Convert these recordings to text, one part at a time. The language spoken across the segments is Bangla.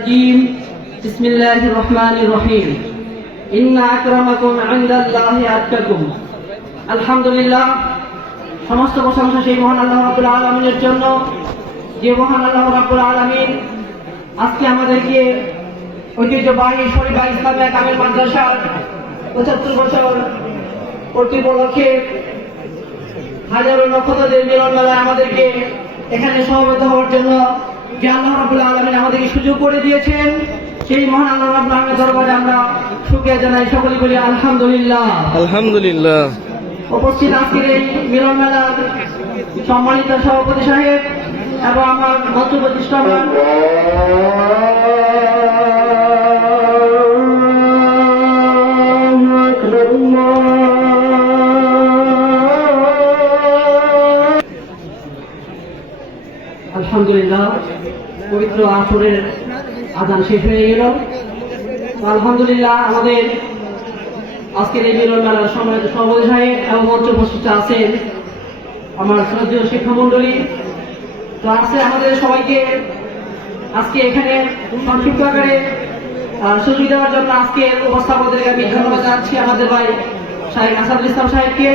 بسم الله الرحمن الرحيم إن أكرمكم عند الله أتقاكم আলহামদুলিল্লাহ সমস্ত প্রশংসা সেই মহান আল্লাহ রাব্বুল আলামিনের জন্য যে মহান আল্লাহ রাব্বুল আলামিন আজকে আমাদেরকে ঐতিহ্যবাহী শরীফা ইসলামিয়া কামিল মাদ্রাসার 75 বছর পূর্তি উপলক্ষে হাজারো নক্ষত্রদের মিলন মেলায় আমাদেরকে এখানে সমবেত হওয়ার জন্য যে আল্লাহ রাব্বুল আলামিন আমাদেরকে সুযোগ করে দিয়েছেন সেই মহান আল্লাহ রাব্বুল আলামিনের দরবারে আমরা শুকরিয়া জানাই, সকলে বলি আলহামদুলিল্লাহ। আলহামদুলিল্লাহ। উপস্থিত আজকের এই মিলন মেলার সম্মানিত সভাপতি সাহেব এবং আমার মঞ্চ প্রতিষ্ঠান আলহামদুলিল্লাহ পবিত্র আসরের আযান শেষ হয়ে গেল। আলহামদুলিল্লাহ আমাদের আজকের এই মিলন মেলার সম্মানিত সভাপতি সাহেব এবং মঞ্চ উপস্থিত আছেন আমার শ্রদ্ধেয় শিক্ষক মন্ডলী। তো আজকে আমাদের সবাইকে আজকে এখানে সংক্ষিপ্ত আকারে সুযোগ দেওয়ার জন্য আজকে উপস্থাপকদেরকে আমি ধন্যবাদ জানাচ্ছি আমাদের ভাই শাহেখ আসাদুল ইসলাম সাহেবকে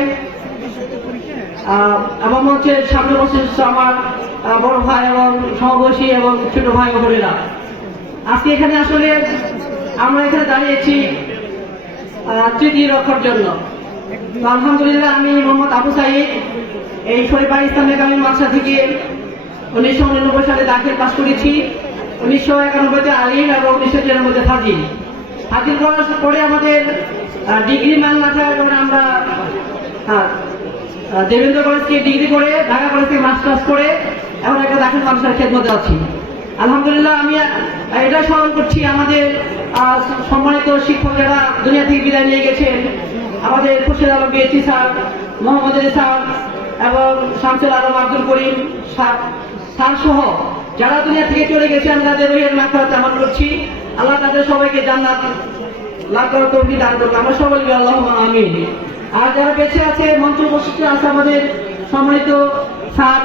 এবং মঞ্চের সামনে উপস্থিত আমার বড় ভাই এবং সমবয়সী এবং ছোট ভাই ও বোনেরা। আজকে এখানে আসলে আমরা এখানে দাঁড়িয়েছি স্মৃতি রক্ষার জন্য। তো আলহামদুলিল্লাহ আমি মোহাম্মদ আবু সাইদ এই শরীফা ইসলামিয়া কামিল মাদ্রাসা থেকে 1999 সালে দাখিল পাস করেছি। 1991-তে আলিম এবং 1993-তে ফাজিল করার পরে আমাদের ডিগ্রি মান না থাকার কারণে আমরা দেবেন্দ্র কলেজ থেকে ডিগ্রি করে ঢাকা কলেজ থেকে মাস্টার্স করে এখন একটা দাখিল মাদ্রাসার খেদমতে আছি। আলহামদুলিল্লাহ আমি এটা স্মরণ করছি আমাদের সম্মানিত শিক্ষক যারা দুনিয়া থেকে বিদায় নিয়ে গেছেন, আমাদের Khurshed Alam BSc sir, Mohammad Ali sir এবং শামসুল আলম আব্দুল করিম স্যার সহ যারা দুনিয়া থেকে চলে গেছে আমি তাদের রুহের মাগফিরাত কামনা করছি। আল্লাহ তাদের সবাইকে জান্নাত লাভ করার তৌফিক দান করুন, আমরা সকলে আল্লাহুম্মা আমিন। আর যারা বেঁচে আছে মঞ্চ উপস্থিত আছে আমাদের সম্মানিত স্যার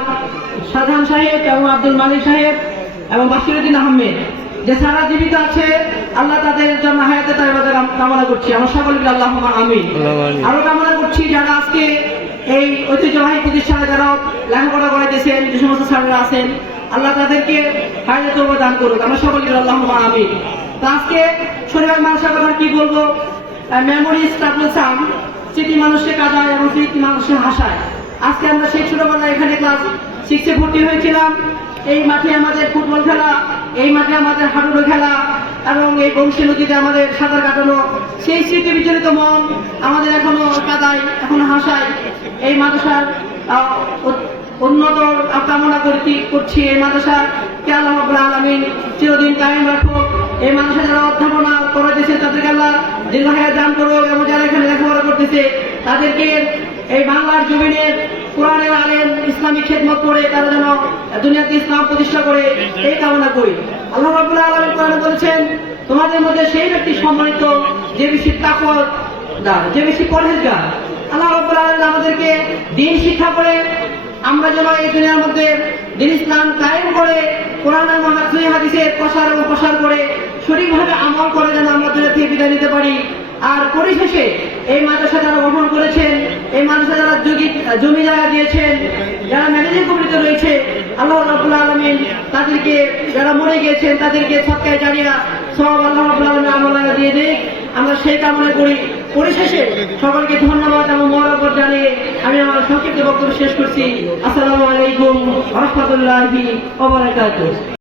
শাহজাহান সাহেব এবং আব্দুল মালিক সাহেব এবং বাশিরউদ্দিন আহমেদ যে সারা জীবিত আছে, আল্লাহ তাদের জন্য হায়াতে তাইবাদের কামনা করছি, আমরা সকলে আল্লাহুম্মা আমিন। আরো কামনা করছি যারা আজকে এই ঐতিহ্যবাহী প্রতিষ্ঠানে যারা লেখাপড়া করাইতেছেন, যে সমস্ত স্যাররা আছেন, আল্লাহ তাদেরকে হায়াতে তাইবা দান করুন, আমরা সকলে আল্লাহুম্মা আমিন। তো আজকে শরীফা মাদ্রাসার কথা কি বলবো, মেমোরিজ ট্রাভেলস স্মৃতি মানুষকে কাঁদায় এবং স্মৃতি মানুষকে হাসায়। আজকে আমরা সেই ছোটবেলায় এখানে ক্লাস 6-এ ভর্তি হয়েছিলাম। এই মাঠে আমাদের ফুটবল খেলা, এই মাঠে আমাদের হাডুডু খেলা এবং এই বংশী নদীতে আমাদের সাঁতার কাটানো, সেই স্মৃতি বিচলিত মন আমাদের এখনো কাঁদায়, এখনো হাসায়। এই মাদ্রাসার উন্নত কামনা করছি এই মাদ্রাসাকে আল্লাহ রাব্বুল আলামিন চিরদিন কায়েম রাখুক। এই মাদ্রাসা যারা অধ্যাপনা করাইতেছে তাদেরকে আল্লাহ দীর্ঘ হায়াত দান করুক এবং যারা এখানে লেখাপড়া করতেছে তাদেরকে এই বাংলার জমিনে কোরআনের আলেম ইসলামিক খেদমত করে তারা যেন দুনিয়াতে ইসলাম প্রতিষ্ঠা করে এই কামনা করি। আল্লাহ রাব্বুল আলামিন কোরআনে বলেছেন, তোমাদের মধ্যে সেই ব্যক্তি সম্মানিত যে বেশি তাকওয়াদার, যে বেশি পরহেজগার। আল্লাহ রাব্বুল আলামিন আমাদেরকে দ্বীন শিক্ষা করে আমরা যেন এই দুনিয়ার মধ্যে দ্বীন ইসলাম কায়েম করে কোরআন এবং হাদিসের প্রসার করে সঠিকভাবে আমল করে যেন আমরা দুনিয়া থেকে বিদায় নিতে পারি। আর পরিশেষে এই মাদ্রাসা যারা গঠন করেছেন, এই মাদ্রাসা যারা জমি জায়গা দিয়েছেন, যারা ম্যানেজিং কমিটিতে রয়েছে, আল্লাহ রাব্বুল আলামিন তাদেরকে যারা মরে গিয়েছেন তাদেরকে সদকায়ে জারিয়া সওয়াব আল্লাহ রাব্বুল আলামিন আমলে দিয়ে দেয়, আমরা সেই কামনা করি। পরিশেষে সকলকে ধন্যবাদ এবং মোবারকবাদ জানিয়ে আমি আমার সংক্ষিপ্ত বক্তব্য শেষ করছি। আসসালামু আলাইকুম ওয়া রাহমাতুল্লাহি ওয়া বারাকাতুহু।